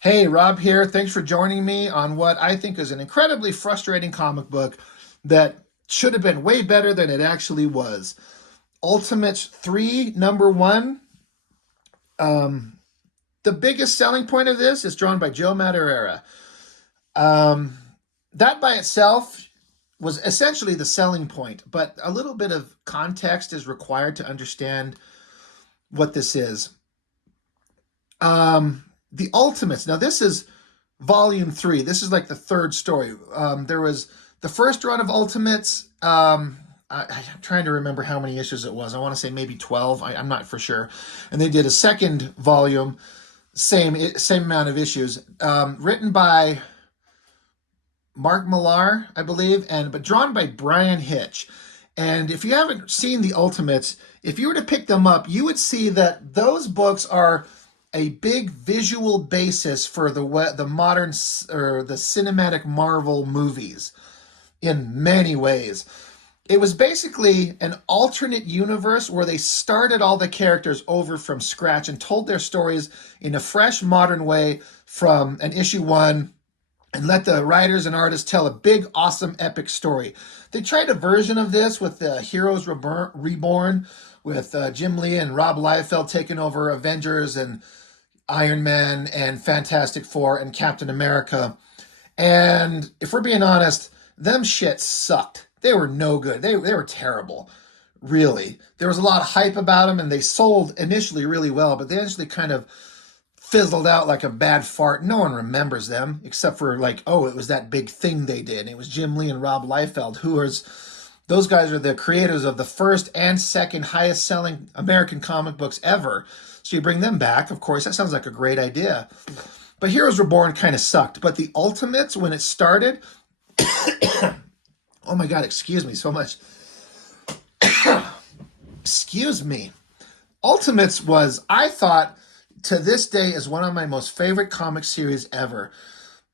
Hey, Rob here. Thanks for joining me on what I think is an incredibly frustrating comic book that should have been way better than it actually was. Ultimates 3, number 1. Um, the biggest selling point of this is drawn by Joe Madureira. Um, that by itself was essentially the selling point, but a little bit of context is required to understand what this is. The Ultimates. Now, this is volume 3. This is like the third story. There was the first run of Ultimates. I'm trying to remember how many issues it was. I want to say maybe 12. I'm not for sure. And they did a second volume, same amount of issues, written by Mark Millar, I believe, but drawn by Brian Hitch. And if you haven't seen the Ultimates, if you were to pick them up, you would see that those books are a big visual basis for the modern or the cinematic Marvel movies in many ways. It was basically an alternate universe where they started all the characters over from scratch and told their stories in a fresh, modern way from an issue 1 and let the writers and artists tell a big, awesome, epic story. They tried a version of this with the Heroes Reborn, with Jim Lee and Rob Liefeld taking over Avengers and Iron Man and Fantastic Four and Captain America. And if we're being honest, them shit sucked. They were no good. They were terrible, really. There was a lot of hype about them, and they sold initially really well, but they actually kind of fizzled out like a bad fart. No one remembers them except for like, oh, it was that big thing they did. It was Jim Lee and Rob Liefeld, those guys are the creators of the first and second highest selling American comic books ever. So you bring them back, of course, that sounds like a great idea. But Heroes Reborn kind of sucked. But the Ultimates, when it started, oh my God, excuse me so much. Excuse me. Ultimates was, I thought, to this day, is one of my most favorite comic series ever.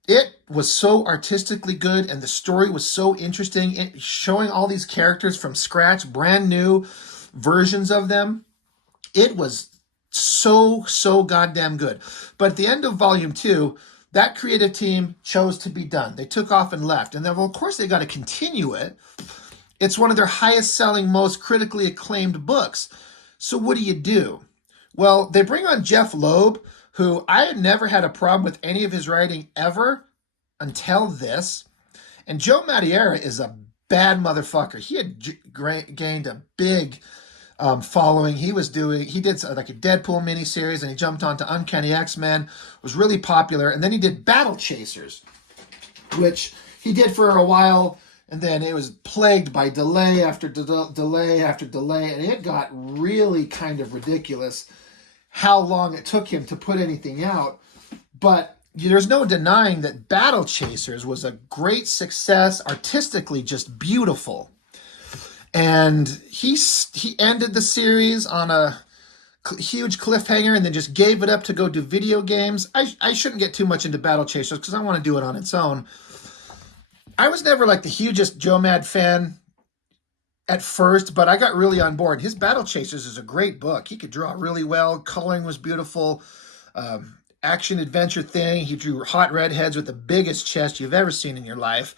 It was so artistically good, and the story was so interesting, showing all these characters from scratch, brand new versions of them. It was so goddamn good. But at the end of volume 2, that creative team chose to be done. They took off and left. And then, well, of course, they got to continue it. It's one of their highest selling, most critically acclaimed books. So what do? Well, they bring on Jeff Loeb, who I had never had a problem with any of his writing ever until this. And Joe Madureira is a bad motherfucker. He had gained a big following. He did like a Deadpool miniseries, and he jumped onto Uncanny X-Men, was really popular. And then he did Battle Chasers, which he did for a while. And then it was plagued by delay after delay after delay. And it got really kind of ridiculous how long it took him to put anything out. But there's no denying that Battle Chasers was a great success, artistically just beautiful. And he ended the series on a huge cliffhanger and then just gave it up to go do video games. I shouldn't get too much into Battle Chasers because I want to do it on its own. I was never like the hugest Joe Mad fan at first, but I got really on board. His Battle Chasers is a great book. He could draw really well. Coloring was beautiful. Action adventure thing. He drew hot redheads with the biggest chest you've ever seen in your life.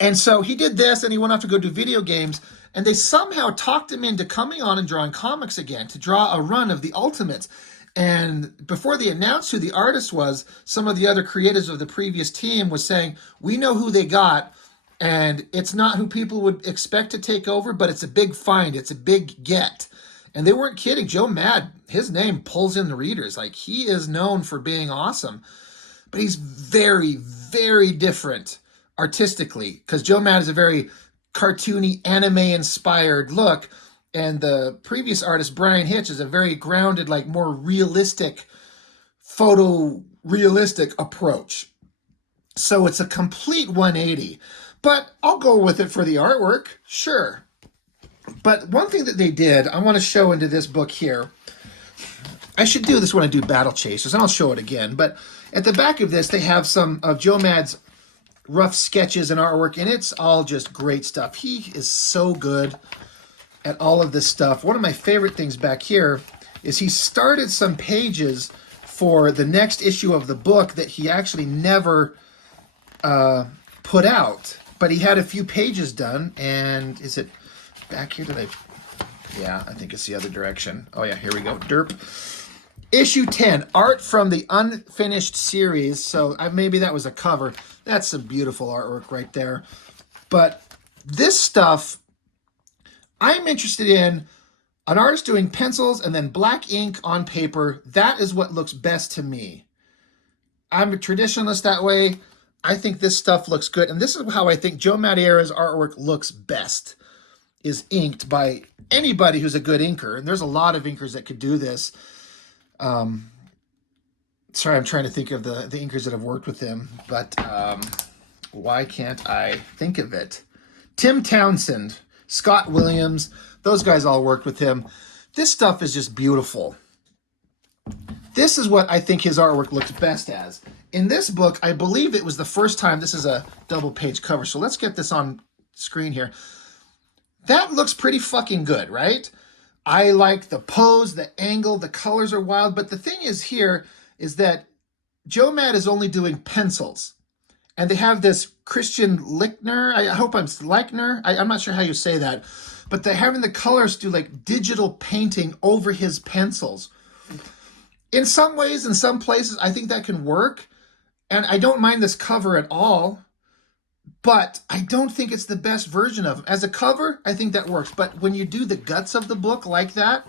And so he did this, and he went off to go do video games, and they somehow talked him into coming on and drawing comics again to draw a run of the Ultimates. And before they announced who the artist was, some of the other creators of the previous team was saying, we know who they got, and it's not who people would expect to take over, but it's a big find. It's a big get. And they weren't kidding. Joe Mad, his name pulls in the readers. Like, he is known for being awesome. But he's very, very different artistically, because Joe Mad is a very cartoony, anime-inspired look, and the previous artist, Brian Hitch, is a very grounded, like more realistic, photorealistic approach. So it's a complete 180. But I'll go with it for the artwork, sure. But one thing that they did, I want to show into this book here. I should do this when I do Battle Chasers, and I'll show it again. But at the back of this, they have some of Joe Mad's rough sketches and artwork, and it's all just great stuff. He is so good at all of this stuff. One of my favorite things back here is he started some pages for the next issue of the book that he actually never put out. But he had a few pages done, and is it back here? Yeah, I think it's the other direction. Oh yeah, here we go. Derp. Issue 10, art from the unfinished series. So maybe that was a cover. That's some beautiful artwork right there. But this stuff, I'm interested in an artist doing pencils and then black ink on paper. That is what looks best to me. I'm a traditionalist that way. I think this stuff looks good. And this is how I think Joe Madureira's artwork looks best, is inked by anybody who's a good inker. And there's a lot of inkers that could do this. Sorry, I'm trying to think of the inkers that have worked with him. But why can't I think of it? Tim Townsend, Scott Williams, those guys all worked with him. This stuff is just beautiful. This is what I think his artwork looks best as. In this book, I believe it was the first time, this is a double page cover, so let's get this on screen here. That looks pretty fucking good, right? I like the pose, the angle, the colors are wild, but the thing is here is that Joe Mad is only doing pencils. And they have this Christian Lichner, I hope I'm Leichner, I'm not sure how you say that, but they're having the colors do like digital painting over his pencils. In some ways, in some places, I think that can work. And I don't mind this cover at all, but I don't think it's the best version of him. As a cover, I think that works. But when you do the guts of the book like that,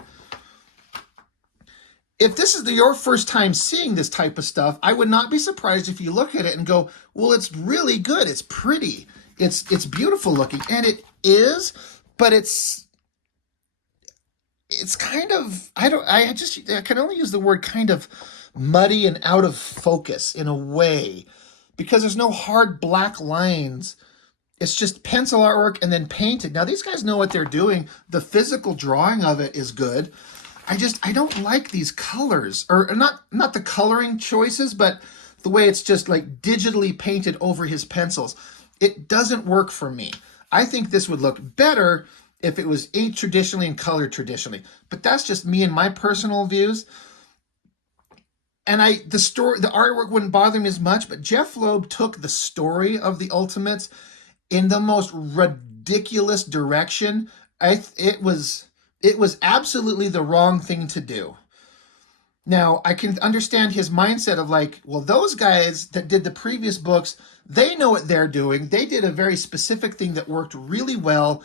if this is your first time seeing this type of stuff, I would not be surprised if you look at it and go, well, it's really good. It's pretty. It's beautiful looking. And it is, but it's kind of, I can only use the word kind of muddy and out of focus in a way, because there's no hard black lines. It's just pencil artwork and then painted. Now, these guys know what they're doing. The physical drawing of it is good. I don't like these colors, or not the coloring choices, but the way it's just like digitally painted over his pencils. It doesn't work for me. I think this would look better if it was inked traditionally and colored traditionally. But that's just me and my personal views. And the artwork wouldn't bother me as much, but Jeff Loeb took the story of the Ultimates in the most ridiculous direction. It was absolutely the wrong thing to do. Now, I can understand his mindset of like, well, those guys that did the previous books, they know what they're doing. They did a very specific thing that worked really well.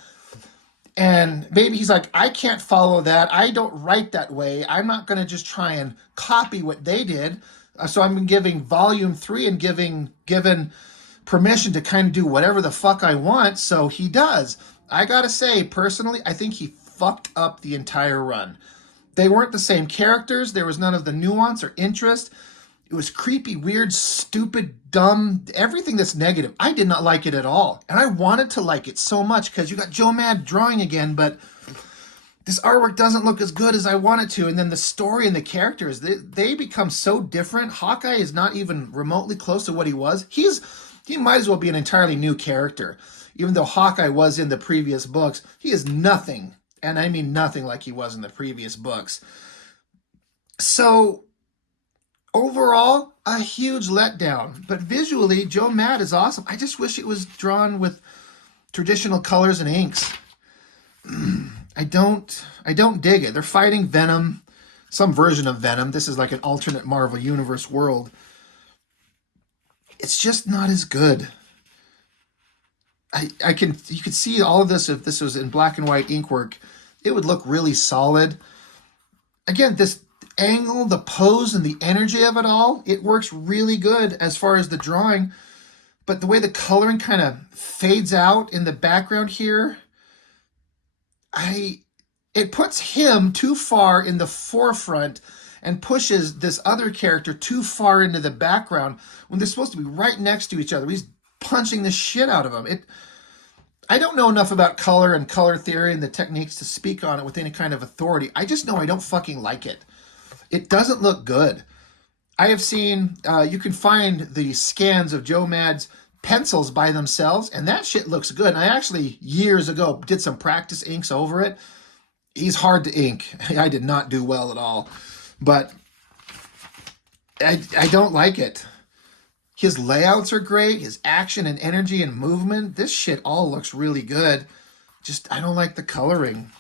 And maybe he's like, I can't follow that. I don't write that way. I'm not going to just try and copy what they did. So I'm giving volume 3 and given permission to kind of do whatever the fuck I want. So he does. I got to say, personally, I think he fucked up the entire run. They weren't the same characters. There was none of the nuance or interest. It was creepy, weird, stupid, dumb, everything that's negative. I did not like it at all. And I wanted to like it so much because you got Joe Mad drawing again, but this artwork doesn't look as good as I want it to. And then the story and the characters, they become so different. Hawkeye is not even remotely close to what he was. He might as well be an entirely new character. Even though Hawkeye was in the previous books, he is nothing, and I mean nothing like he was in the previous books. So overall, a huge letdown. But visually, Joe Mad is awesome. I just wish it was drawn with traditional colors and inks. I don't dig it. They're fighting Venom, some version of Venom. This is like an alternate Marvel Universe world. It's just not as good. You could see all of this if this was in black and white ink work. It would look really solid. Again, this angle, the pose, and the energy of it all, it works really good as far as the drawing. But the way the coloring kind of fades out in the background here, it puts him too far in the forefront and pushes this other character too far into the background when they're supposed to be right next to each other. He's punching the shit out of him. I don't know enough about color and color theory and the techniques to speak on it with any kind of authority. I just know I don't fucking like it. It doesn't look good. I have seen, you can find the scans of Joe Mad's pencils by themselves, and that shit looks good. And I actually, years ago, did some practice inks over it. He's hard to ink. I did not do well at all. But I don't like it. His layouts are great. His action and energy and movement. This shit all looks really good. Just, I don't like the coloring.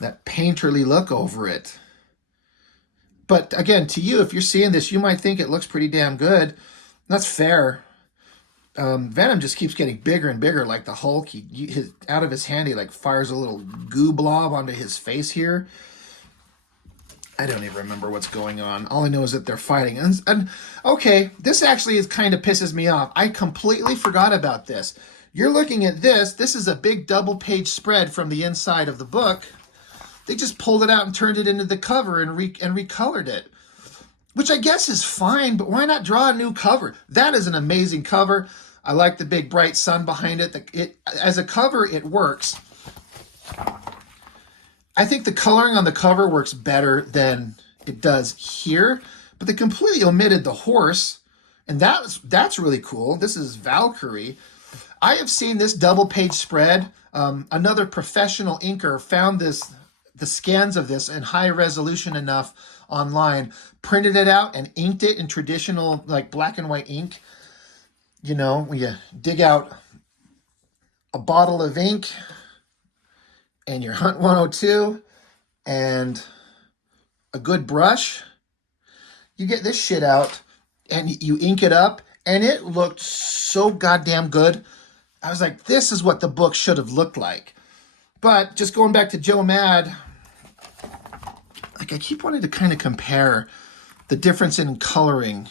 That painterly look over it. But again, to you, if you're seeing this, you might think it looks pretty damn good. That's fair. Venom just keeps getting bigger and bigger, like the Hulk. Out of his hand, he like fires a little goo blob onto his face here. I don't even remember what's going on. All I know is that they're fighting. And okay, this actually is kind of pisses me off. I completely forgot about this. You're looking at this. This is a big double-page spread from the inside of the book. They just pulled it out and turned it into the cover and recolored it, which I guess is fine, but why not draw a new cover? That is an amazing cover. I like the big bright sun behind it. As a cover, it works. I think the coloring on the cover works better than it does here, but they completely omitted the horse, and that's really cool. This is Valkyrie. I have seen this double-page spread. Another professional inker found the scans of this in high resolution enough online, printed it out and inked it in traditional like black and white ink. You know, when you dig out a bottle of ink and your Hunt 102 and a good brush, you get this shit out and you ink it up, and it looked so goddamn good. I was like, this is what the book should have looked like. But just going back to Joe Mad, like I keep wanting to kind of compare the difference in coloring.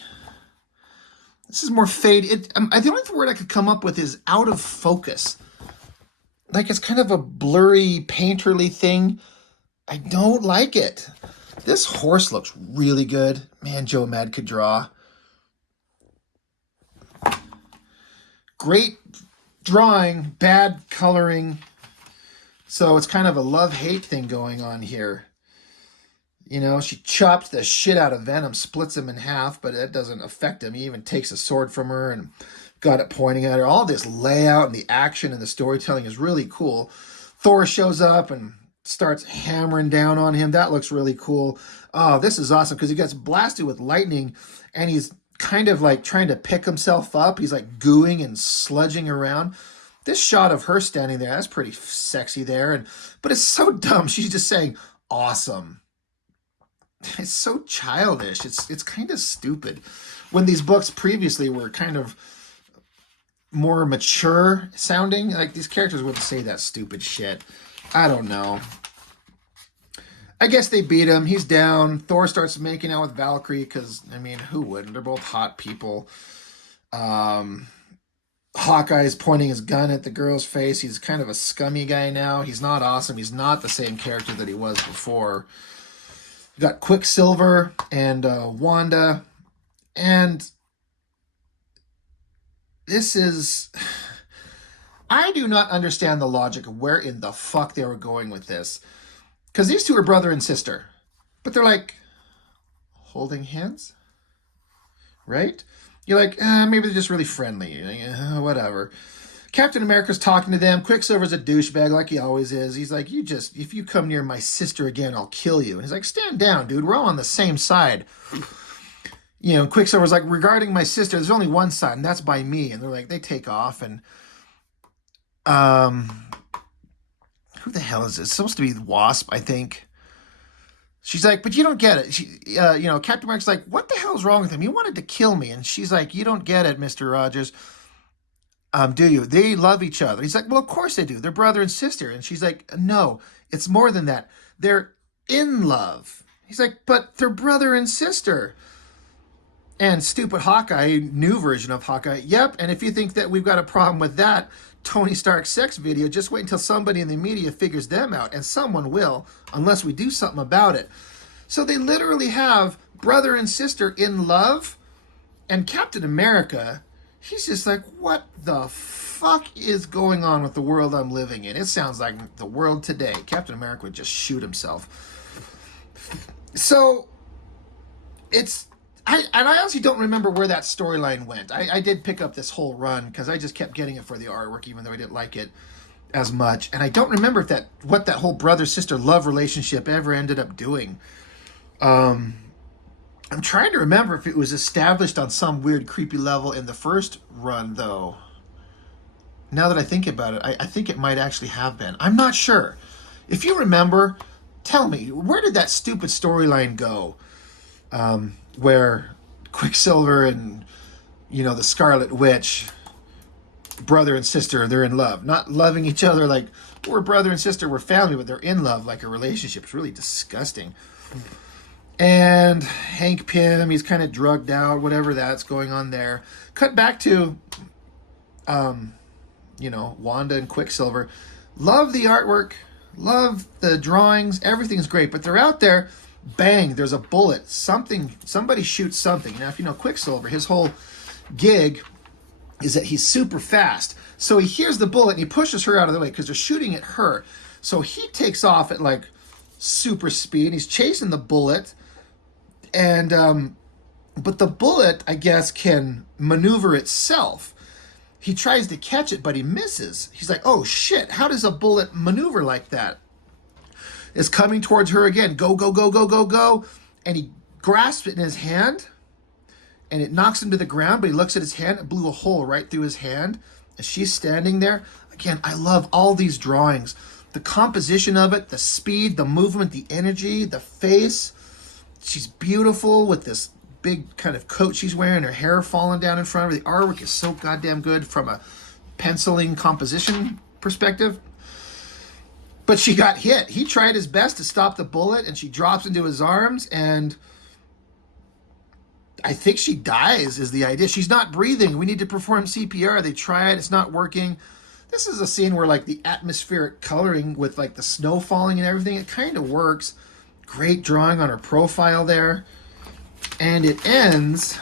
This is more fade. The only word I could come up with is out of focus. Like it's kind of a blurry, painterly thing. I don't like it. This horse looks really good. Man, Joe Mad could draw. Great drawing, bad coloring. So it's kind of a love-hate thing going on here. You know, she chops the shit out of Venom, splits him in half, but that doesn't affect him. He even takes a sword from her and got it pointing at her. All this layout and the action and the storytelling is really cool. Thor shows up and starts hammering down on him. That looks really cool. Oh, this is awesome because he gets blasted with lightning and he's kind of like trying to pick himself up. He's like gooing and sludging around. This shot of her standing there, that's pretty sexy there. But it's so dumb. She's just saying, awesome. It's so childish. It's kind of stupid. When these books previously were kind of more mature sounding, like these characters wouldn't say that stupid shit. I don't know. I guess they beat him. He's down. Thor starts making out with Valkyrie because, I mean, who wouldn't? They're both hot people. Hawkeye's pointing his gun at the girl's face. He's kind of a scummy guy now. He's not awesome. He's not the same character that he was before. You got Quicksilver and Wanda. And this is... I do not understand the logic of where in the fuck they were going with this. Because these two are brother and sister. But they're like holding hands? Right? You're like, maybe they're just really friendly. Whatever. Captain America's talking to them. Quicksilver's a douchebag like he always is. He's like, if you come near my sister again, I'll kill you. And he's like, stand down, dude. We're all on the same side. You know, Quicksilver's like, regarding my sister, there's only one side, and that's by me. And they're like, they take off. And who the hell is this? It's supposed to be Wasp, I think. She's like, but you don't get it. Captain America's like, what the hell's wrong with him? He wanted to kill me. And she's like, you don't get it, Mr. Rogers. Do you? They love each other. He's like, well, of course they do. They're brother and sister. And she's like, no, it's more than that. They're in love. He's like, but they're brother and sister. And stupid Hawkeye, new version of Hawkeye, yep. And if you think that we've got a problem with that Tony Stark sex video, just wait until somebody in the media figures them out. And someone will, unless we do something about it. So they literally have brother and sister in love. And Captain America, he's just like, what the fuck is going on with the world I'm living in? It sounds like the world today. Captain America would just shoot himself. So I honestly don't remember where that storyline went. I did pick up this whole run because I just kept getting it for the artwork, even though I didn't like it as much. And I don't remember what that whole brother-sister love relationship ever ended up doing. I'm trying to remember if it was established on some weird, creepy level in the first run, though. Now that I think about it, I think it might actually have been. I'm not sure. If you remember, tell me, where did that stupid storyline go? Where Quicksilver and, the Scarlet Witch, brother and sister, they're in love. Not loving each other like we're brother and sister, we're family, but they're in love like a relationship. It's really disgusting. And Hank Pym, he's kind of drugged out, whatever that's going on there. Cut back to, Wanda and Quicksilver. Love the artwork, love the drawings, everything's great, but they're out there, bang, there's a bullet, somebody shoots something. Now, if you know Quicksilver, his whole gig is that he's super fast. So he hears the bullet and he pushes her out of the way because they're shooting at her. So he takes off at like super speed and he's chasing the bullet. And but the bullet, I guess, can maneuver itself. He tries to catch it, but he misses. He's like, oh shit, how does a bullet maneuver like that? It's coming towards her again. Go, go, go, go, go, go. And he grasps it in his hand and it knocks him to the ground, but he looks at his hand, it blew a hole right through his hand. And she's standing there. Again, I love all these drawings. The composition of it, the speed, the movement, the energy, the face. She's beautiful with this big kind of coat she's wearing, her hair falling down in front of her. The artwork is so goddamn good from a penciling composition perspective. But she got hit. He tried his best to stop the bullet, and she drops into his arms, and I think she dies is the idea. She's not breathing. We need to perform CPR. They try it. It's not working. This is a scene where like the atmospheric coloring with like the snow falling and everything, it kind of works. Great drawing on her profile there. And it ends,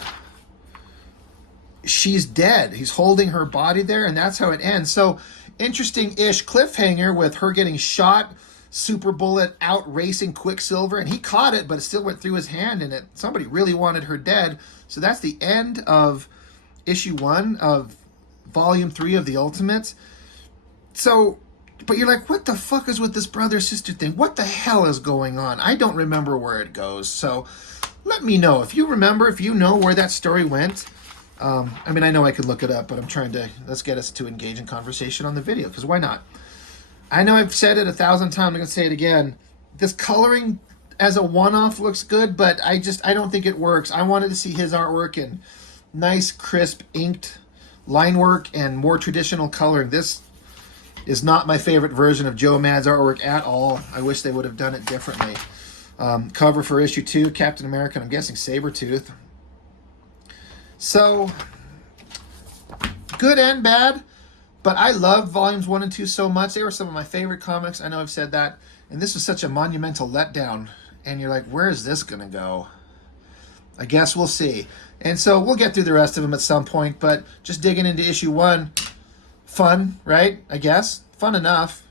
she's dead. He's holding her body there, and that's how it ends. So interesting-ish cliffhanger with her getting shot, super bullet out racing Quicksilver, and he caught it, but it still went through his hand, and somebody really wanted her dead. So that's the end of issue 1 of volume 3 of the Ultimates. So, but you're like, what the fuck is with this brother-sister thing? What the hell is going on? I don't remember where it goes. So let me know. If you remember, if you know where that story went. I mean, I know I could look it up, but I'm trying to, let's get us to engage in conversation on the video, because why not? I know I've said it 1,000 times. I'm going to say it again. This coloring as a one-off looks good, but I don't think it works. I wanted to see his artwork in nice, crisp, inked line work and more traditional coloring. This is not my favorite version of Joe Mad's artwork at all. I wish they would have done it differently. Cover for issue 2, Captain America, and I'm guessing Sabretooth. So, good and bad, but I love volumes 1 and 2 so much. They were some of my favorite comics. I know I've said that. And this was such a monumental letdown. And you're like, where is this going to go? I guess we'll see. And so we'll get through the rest of them at some point, but just digging into issue 1, fun, right? I guess. Fun enough,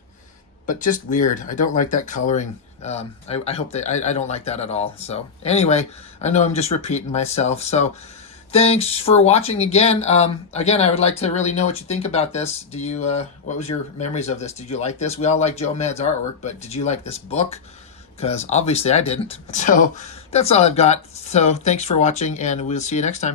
but just weird. I don't like that coloring. I hope that I don't like that at all. So anyway, I know I'm just repeating myself. So thanks for watching again. Again, I would like to really know what you think about this. Do you, what was your memories of this? Did you like this? We all like Joe Mad's artwork, but did you like this book? Because obviously I didn't. So that's all I've got. So thanks for watching, and we'll see you next time.